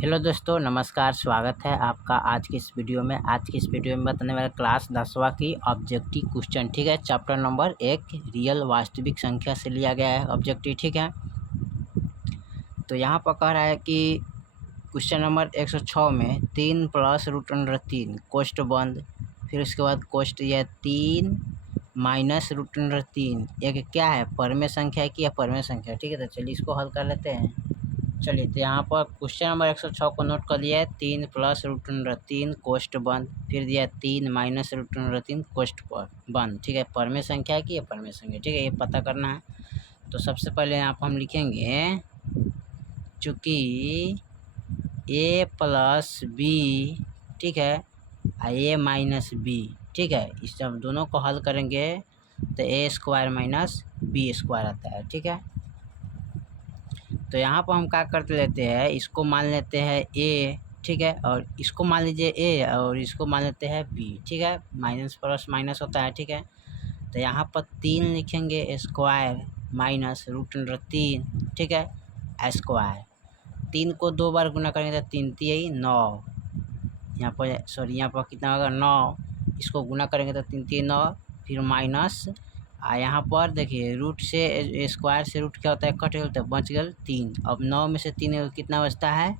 Hello दोस्तों, नमस्कार। स्वागत है आपका आज की इस वीडियो में। आज की इस वीडियो में बताने वाला क्लास 10वां की ऑब्जेक्टिव क्वेश्चन, ठीक है। चैप्टर नंबर 1 रियल वास्तविक संख्या से लिया गया है ऑब्जेक्टिव, ठीक है। तो यहाँ पर कह रहा है कि क्वेश्चन नंबर 106 में 3 + √3 कोष्ठ बंद, फिर उसके बाद कोष्ठ यह 3 - √3 एक क्या है, परमेय संख्या है कि अपरमेय संख्या, ठीक है। तो चलिए इसको हल कर लेते हैं। चलिए, तो यहाँ पर क्वेश्चन नंबर 106 को नोट कर लिया है। 3 + √3 कोष्ठ बंद, फिर दिया 3 - √3 कोष्ठ बंद, ठीक है। परमेय संख्या है कि अपरमेय संख्या, ठीक है, ये पता करना है। तो सबसे पहले यहाँ पर हम लिखेंगे, चूँकि a + b, ठीक है, a - b, ठीक है। इस जब दोनों को हल करेंगे तो a² - b² आता है, ठीक है। तो यहाँ पर हम क्या करते लेते हैं, इसको मान लेते हैं a, ठीक है, और इसको मान लीजिए a और इसको मान लेते हैं b, ठीक है। माइनस प्लस माइनस होता है, ठीक है। तो यहाँ पर 3 लिखेंगे स्क्वायर - √3, ठीक है, स्क्वायर। 3 को 2 बार गुना करेंगे तो 3 3 9, यहाँ पर सॉरी यहाँ पर कितना होगा 9, इसको गुना करेंगे तो 3 3 9, फिर माइनस यहाँ पर देखिए रूट से स्क्वायर से रूट क्या होता है, कट होता है, बच गया 3। अब 9 में से 3 कितना बचता है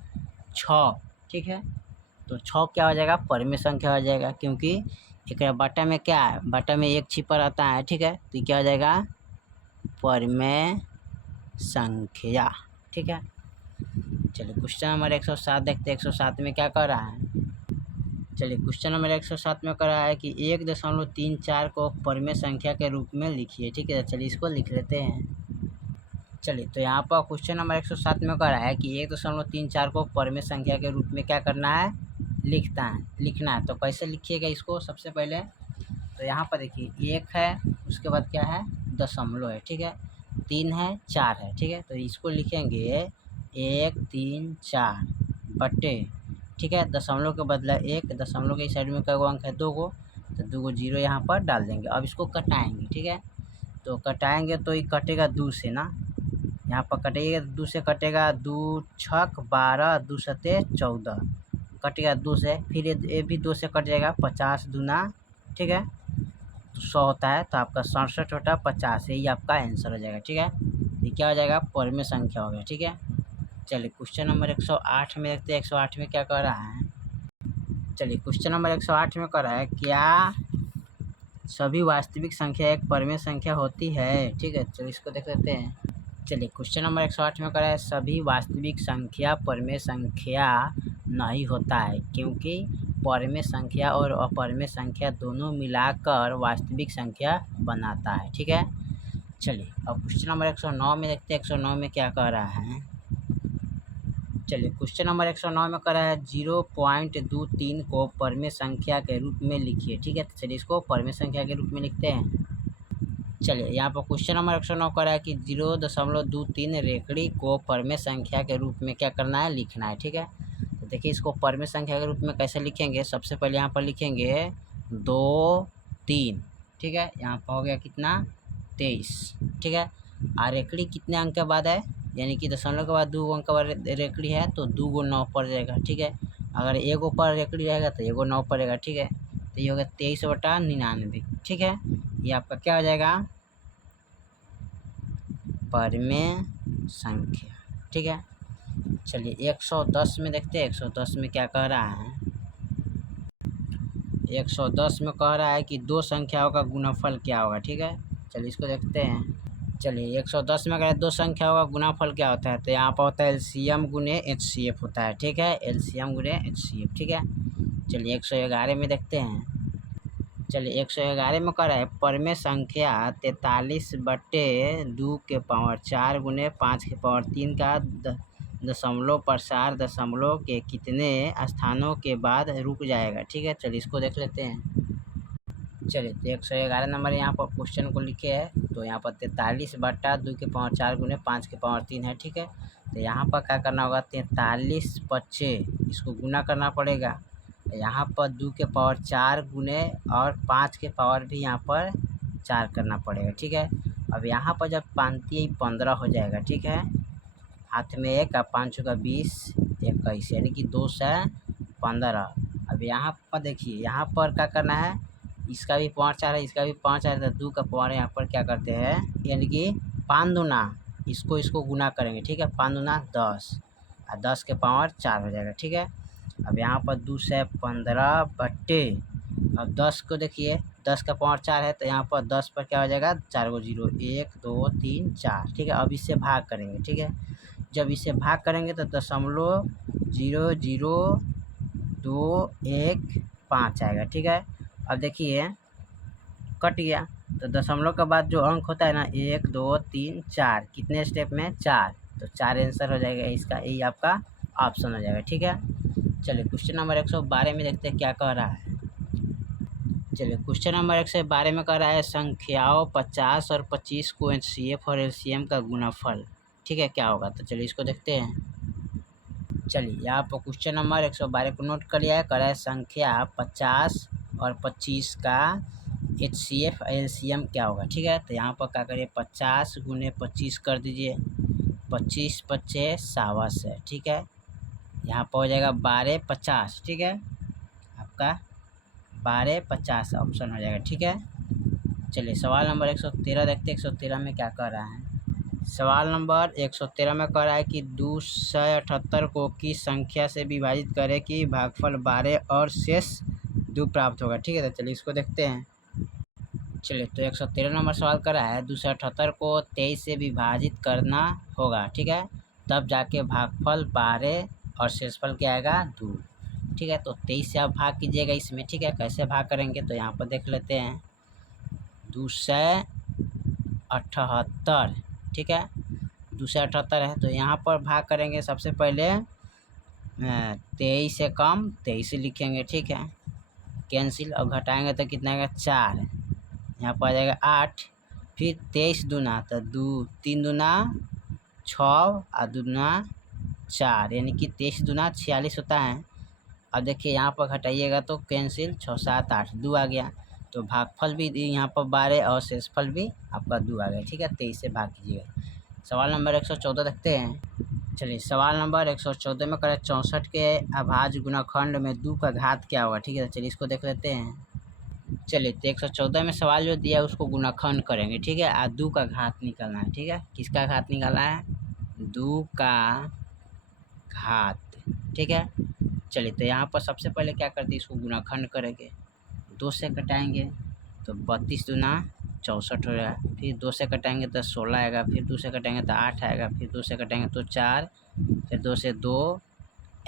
6, ठीक है। तो 6 क्या हो जाएगा, परमेय संख्या हो जाएगा, क्योंकि एक बटा में क्या है, बटा में 1 छिपा रहता है, ठीक है। तो क्या हो जाएगा, परमेय संख्या, ठीक है। चलिए क्वेश्चन नंबर 107 देखते हैं। 107 में क्या कर रहा है, चलिए क्वेश्चन नंबर 107 में कर रहा है कि 1.34 को परमेय संख्या के रूप में लिखिए, ठीक है। चलिए इसको लिख लेते हैं। चलिए, तो यहाँ पर क्वेश्चन नंबर 107 में कह रहा है कि 1.34 को परमेय संख्या के रूप में क्या करना है, लिखना है। तो कैसे लिखिएगा इसको, सबसे पहले तो यहाँ पर देखिए 1 है, उसके बाद क्या है दशमलव है, ठीक है, 3 है, 4 है, ठीक है। तो इसको लिखेंगे 1 3 4 बटे, ठीक है, दशमलव के बदला 1, दशमलव के साइड में कई अंक है 2 गो, तो 2 गो 0 यहाँ पर डाल देंगे। अब इसको कटाएंगे, ठीक है। तो कटाएंगे तो ये कटेगा 2 से ना, यहाँ पर कटेगा 2 से, कटेगा 2 छक 12, 2 सते 14, कटेगा 2 से, फिर ये भी 2 से कट जाएगा, 50 दूना, ठीक है, तो 100 होता है। तो आपका 67 होता है 50, यही आपका आंसर हो जाएगा, ठीक है। ये क्या हो जाएगा, परमेय संख्या हो गया, ठीक है। चलिए क्वेश्चन नंबर 108 में देखते हैं। 108 में क्या कर रहा है, चलिए क्वेश्चन नंबर 108 में कर रहा है, क्या सभी वास्तविक संख्या एक परमेय संख्या होती है, ठीक है। चलिए इसको देख लेते हैं। चलिए क्वेश्चन नंबर 108 में कर रहा है, सभी वास्तविक संख्या परमेय संख्या नहीं होता है, क्योंकि परमेय संख्या और अपरमेय संख्या दोनों मिलाकर वास्तविक संख्या बनाता है, ठीक है। चलिए अब क्वेश्चन नंबर 109 में देखते हैं। 109 में क्या कह रहा है, चलिए क्वेश्चन नंबर 109 में कर रहा है 0.23 को परमेय संख्या के रूप में लिखिए, ठीक है। तो चलिए इसको परमेय संख्या के रूप में लिखते हैं। चलिए यहाँ पर क्वेश्चन नंबर 109 कर रहा है कि 0.23 रेखड़ी को परमेय संख्या के रूप में क्या करना है, लिखना है, ठीक है। तो देखिए इसको परमेय संख्या के रूप में कैसे लिखेंगे, सबसे पहले यहाँ पर लिखेंगे 2 3, ठीक है। यहाँ पर हो गया कितना 23, ठीक है। और रेखड़ी कितने अंक के बाद है, यानी कि दशमलव के बाद 2 अंक का रेखड़ी है, तो 2 गो 9 पड़ जाएगा, ठीक है। अगर 1 ऊपर रेखड़ी रहेगा तो 1 9 पड़ेगा, ठीक है। तो ये हो गया 23/99, ठीक है। ये आपका क्या हो जाएगा, परमेय संख्या, ठीक है। चलिए 110 में देखते हैं। 110 में क्या कह रहा है, 110 में कह रहा है कि 2 संख्याओं का गुणनफल क्या होगा, ठीक है। चलिए इसको देखते हैं। चलिए 110 में अगर 2 संख्याओं का गुणनफल क्या होता है, तो यहाँ पर होता है एलसीएम गुने एचसीएफ होता है, ठीक है, एलसीएम गुने एचसीएफ, ठीक है। चलिए 111 में देखते हैं। चलिए 111 में कह रहा है, परमेय संख्या 43/2 के पावर 4 गुने 5 के पावर 3 का दशमलव प्रसार दशमलव के कितने स्थानों के बाद रुक जाएगा, ठीक है। चलिए इसको देख लेते हैं। चलिए तो 111 नंबर यहाँ पर क्वेश्चन को लिखे है, तो यहाँ पर 43/2 के पावर 4 गुने 5 के पावर 3 है, ठीक है। तो यहाँ पर क्या करना होगा, 43 बच्चे इसको गुना करना पड़ेगा, यहाँ पर 2 के पावर 4 गुने और 5 के पावर भी यहाँ पर 4 करना पड़ेगा, ठीक है। अब यहाँ पर जब 5 15 हो जाएगा, ठीक है, हाथ में 1 और 5 का 20, 21 यानी कि 2 से 15। अब यहाँ पर देखिए, यहाँ पर क्या करना है, इसका भी पावर 4 है, इसका भी पावर 4 है, तो 2 का पावर यहाँ पर क्या करते हैं, यानी कि 5 दूना इसको गुना करेंगे। ठीक है, 5 दूना 10 और 10 के पावर 4 हो जाएगा। ठीक है, अब यहाँ पर 2 से 15 बट्टे, अब 10 को देखिए, 10 का पावर 4 है, तो यहाँ पर 10 पर क्या हो जाएगा, 4 गो 0, 1 2 3 4। ठीक है, अब इससे भाग करेंगे। ठीक है, जब इससे भाग करेंगे तो 0.00215 आएगा। ठीक है, अब देखिए कट गया, तो दशमलव के बाद जो अंक होता है ना, 1 2 3 4, कितने स्टेप में, 4, तो 4 आंसर हो जाएगा इसका, यही आपका ऑप्शन हो जाएगा। ठीक है, चलिए क्वेश्चन नंबर 112 में देखते हैं क्या कह रहा है। चलिए क्वेश्चन नंबर 112 में कह रहा है संख्याओं 50 और 25 को HCF और LCM का गुणनफल। ठीक है, क्या होगा, तो चलिए इसको देखते हैं। चलिए यहाँ पर क्वेश्चन नंबर 112 को नोट कर लिया है, कह रहा है संख्या 50 और 25 का HCF LCM क्या होगा। ठीक है, तो यहाँ पर क्या करिए, 50 गुने 25 कर दीजिए, 25 पच्चे 52 है। ठीक है, यहाँ पर हो जाएगा 12 50। ठीक है, आपका 12 50 ऑप्शन हो जाएगा। ठीक है, चलिए सवाल नंबर 113 देखते हैं, 113 में क्या कह रहा है। सवाल नंबर 113 में कह रहा है कि 278 को किस संख्या से विभाजित करें कि भागफल 12 और शेष 2 प्राप्त होगा। ठीक है, तो चलिए इसको देखते हैं। चलिए, तो 113 नंबर सवाल कर रहा है 278 को 23 से विभाजित करना होगा। ठीक है, तब जाके भागफल 12 और शेषफल क्या आएगा, 2। ठीक है, तो 23 से आप भाग कीजिएगा इसमें। ठीक है, कैसे भाग करेंगे, तो यहाँ पर देख लेते हैं। 278, ठीक है, 278 है, तो यहाँ पर भाग करेंगे। सबसे पहले 23 से कम 23 लिखेंगे। ठीक है, कैंसिल, और घटाएंगे तो कितना आएगा, 4, यहाँ पर आ जाएगा 8, फिर 23 दूना, तो 2 3 दूना 6 और 2 दूना 4, यानी कि 23 दूना 46 होता है। अब देखिए यहाँ पर घटाइएगा तो कैंसिल, 6 7 8 2 आ गया, तो भागफल भी यहाँ पर 12 और शेषफल भी आपका 2 आ गया। ठीक है, 23 से भाग कीजिएगा। सवाल नंबर 114 देखते हैं। चलिए सवाल नंबर 114 में करें 64 के अभाज्य गुणनखंड में 2 का घात क्या होगा। ठीक है, चलिए इसको देख लेते हैं। चलिए, तो 114 में सवाल जो दिया है उसको गुणनखंड करेंगे। ठीक है, और 2 का घात निकालना है। ठीक है, किसका घात निकालना है, 2 का घात। ठीक है, चलिए, तो यहाँ पर सबसे पहले क्या करते हैं, इसको गुणनखंड करेंगे। 2 से कटाएंगे तो 32 दूना 64 हो जाएगा, फिर 2 से कटाएंगे तो 16 आएगा, फिर 2 से कटाएंगे तो 8 आएगा, फिर 2 से कटाएंगे तो 4, फिर 2 से 2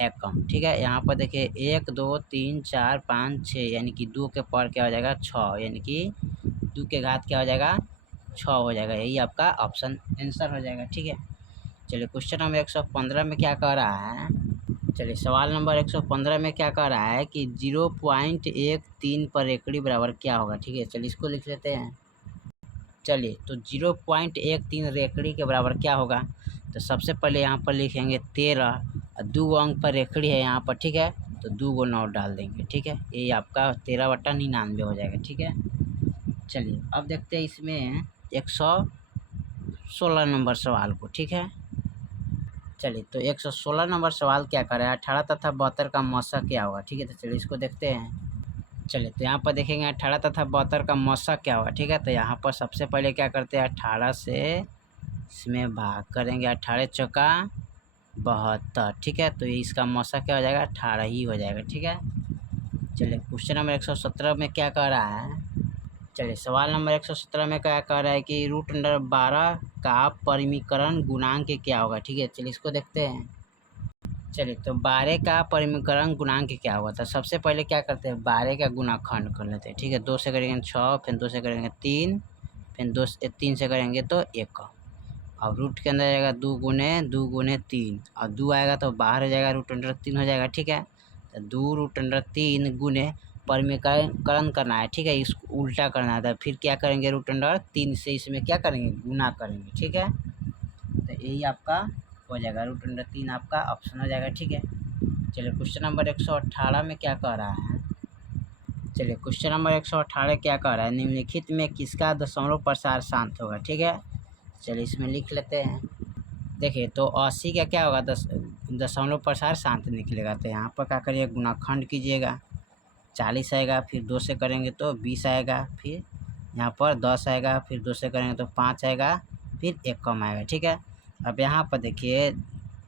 एक कम। ठीक है, यहाँ पर देखिए 1 2 3 4 5 6, यानी कि 2 के पावर क्या हो जाएगा, 6, यानी कि 2 के घात क्या हो जाएगा, 6 हो जाएगा, यही आपका ऑप्शन आंसर हो जाएगा। ठीक है, चलिए क्वेश्चन नंबर 115 में क्या कह रहा है। चलिए सवाल नंबर 115 में क्या कह रहा है कि 0.13 पर एकड़ी बराबर क्या होगा। ठीक है, चलिए इसको लिख लेते हैं। चलिए, तो 0.13 रेकड़ी के बराबर क्या होगा, तो सबसे पहले यहाँ पर लिखेंगे 13, और 2 अंक पर रेकड़ी है यहाँ पर। ठीक है, तो 2 को 9 डाल देंगे। ठीक है, ये आपका 13/99 हो जाएगा। ठीक है, चलिए अब देखते हैं इसमें 116 नंबर सवाल को। ठीक है, चलिए, तो 116 नंबर सवाल क्या कर रहा है, 18 तथा 72 का मौसा क्या होगा। ठीक है, तो चलिए इसको देखते हैं। चलिए, तो यहाँ पर देखेंगे 18 तथा 72 का मौसा क्या होगा। ठीक है, तो यहाँ पर सबसे पहले क्या करते हैं, 18 से इसमें भाग करेंगे, 18 चौका 72। ठीक है, तो ये इसका मौसा क्या हो जाएगा, 18 ही हो जाएगा। ठीक है, चलिए क्वेश्चन नंबर 117 में क्या कह रहा है। चलिए सवाल नंबर 117 में क्या कह रहा है कि √12 का परिमीकरण गुणांक क्या होगा। ठीक है, चलिए इसको देखते हैं। चलिए, तो 12 का परिमीकरण गुणांक क्या होगा, तो सबसे पहले क्या करते हैं, 12 का गुणाखंड कर लेते हैं। ठीक है, 2 से करेंगे 6, फिर 2 से करेंगे 3, फिर 3 से करेंगे तो 1, अब रूट के अंदर जाएगा 2 गुने 3, और 2 आएगा तो बाहर हो जाएगा, √3 हो जाएगा। ठीक है, तो 2 √3 गुने परिमीकरण करना है। ठीक है, इसको उल्टा करना है, तो फिर क्या करेंगे, √3 से इसमें क्या करेंगे, गुना करेंगे। ठीक है, तो यही आपका हो जाएगा, √3 आपका ऑप्शन हो जाएगा। ठीक है, चलिए क्वेश्चन नंबर 118 में क्या कह रहा है। चलिए क्वेश्चन नंबर 118 क्या कह रहा है, निम्नलिखित में किसका दशमलव प्रसार शांत होगा। ठीक है, चलिए इसमें लिख लेते हैं। देखिए, तो 80 का क्या होगा, दशमलव प्रसार शांत निकलेगा। तो यहाँ पर क्या करिए, गुणाखंड कीजिएगा, 40 आएगा, फिर 2 से करेंगे तो 20 आएगा, फिर यहाँ पर 10 आएगा, फिर 2 से करेंगे तो 5 आएगा, फिर 1 कम आएगा। ठीक है, अब यहाँ पर देखिए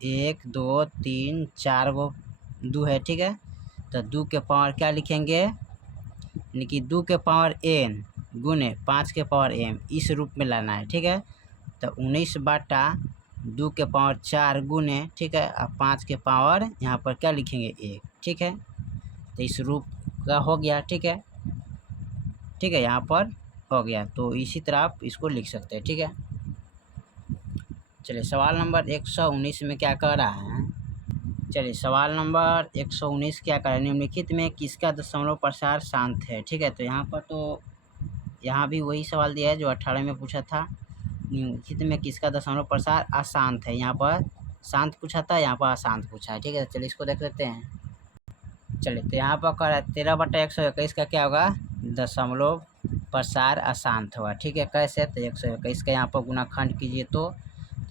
1 2 3 4 गो 2 है। ठीक है, तो 2 के पावर क्या लिखेंगे, यानी कि 2 के पावर n गुने 5 के पावर m, इस रूप में लाना है। ठीक है, तो 19/2 के पावर 4 गुने, ठीक है, अब 5 के पावर यहाँ पर क्या लिखेंगे 1। ठीक है, तो इस रूप का हो गया। ठीक है, ठीक है, यहाँ पर हो गया। तो इसी तरह आप इसको लिख सकते हैं। ठीक है, चलिए सवाल नंबर 119 में क्या कह रहा है। चलिए सवाल नंबर 119 क्या कह रहा है, निम्नलिखित में किसका दशमलव प्रसार शांत है। ठीक है, तो यहाँ पर तो यहाँ भी वही सवाल दिया है जो 18 में पूछा था। निम्नलिखित में किसका दशमलव प्रसार अशांत है, यहाँ पर शांत पूछा था, यहाँ पर अशांत पूछा है। ठीक है, चलिए इसको देख लेते हैं। चलिए तो यहाँ पर कह रहा है 13/121 का क्या होगा, दशमलव प्रसार अशांत होगा। ठीक है, कैसे, तो 121 का यहाँ पर गुणाखंड कीजिए तो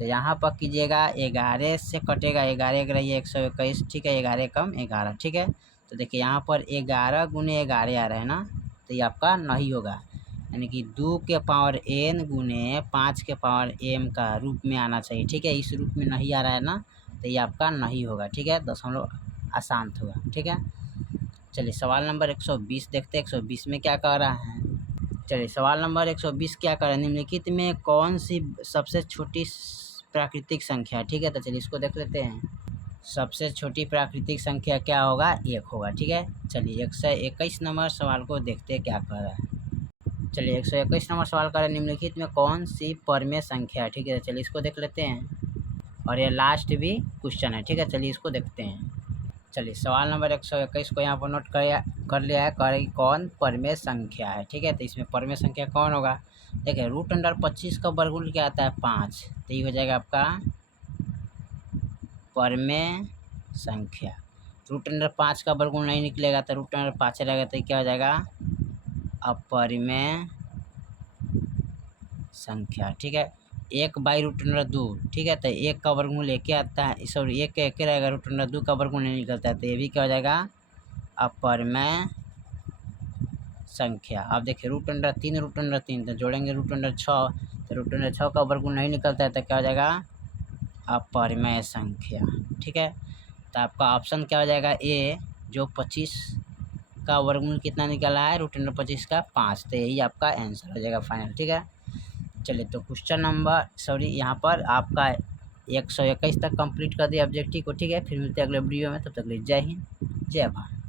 यहाँ पर कीजिएगा 11 से कटेगा, 11 रही 121। ठीक है, 11 कम 11। ठीक है, तो देखिए यहाँ पर 11 गुने 11 आ रहा है ना, तो ये आपका नहीं होगा, यानी कि 2 के पावर n गुने 5 के पावर m का रूप में आना चाहिए। ठीक है, इस रूप में नहीं आ रहा है ना, तो ये आपका नहीं होगा। ठीक है, दशमलव अशांत होगा। ठीक है, चलिए सवाल नंबर 120 देखते हैं। 120 में क्या कह रहा है। चलिए सवाल नंबर 120 क्या कह रहा है, निम्नलिखित में कौन सी सबसे छोटी प्राकृतिक संख्या। ठीक है, तो चलिए इसको देख लेते हैं। सबसे छोटी प्राकृतिक संख्या क्या होगा, 1 होगा। ठीक है, चलिए 121 नंबर सवाल को देखते हैं क्या कह रहा है। चलिए 121 नंबर सवाल कह रहा है, निम्नलिखित में कौन सी परमेय संख्या है। ठीक है, चलिए इसको देख लेते हैं, और ये लास्ट भी क्वेश्चन है। ठीक है, चलिए इसको देखते हैं। चलिए सवाल नंबर 121 को यहाँ पर नोट कर लिया है, कह कौन परमेय संख्या है। ठीक है, तो इसमें परमेय संख्या कौन होगा, देखिए √25 का वर्गमूल क्या आता है, 5। तो ये हो जाएगा आपका परमेय संख्या। √5 का वर्गमूल नहीं निकलेगा तो √5 रहेगा, तो क्या हो जाएगा, अपरिमेय संख्या। ठीक है, 1/√2। ठीक है, तो 1 का वर्गमूल 1 आता है, सॉरी 1 का 1 रहेगा, √2 का वर्गमूल नहीं निकलता है, तो ये भी क्या हो जाएगा, अपरिमेय संख्या। अब देखिए √3 तो जोड़ेंगे √6, तो √6 का वर्गमूल नहीं निकलता है, तो क्या हो जाएगा, अपरिमेय संख्या। ठीक है, तो आपका ऑप्शन क्या हो जाएगा, ए, जो 25 का वर्गमूल कितना निकला है, √25 का 5। तो यही आपका आंसर हो जाएगा फाइनल। ठीक है, चलिए तो क्वेश्चन नंबर यहाँ पर आपका 121 तक कंप्लीट कर दिया ऑब्जेक्टिव को। ठीक है, फिर मिलते हैं अगले वीडियो में, तब तक के लिए जय हिंद, जय भारत।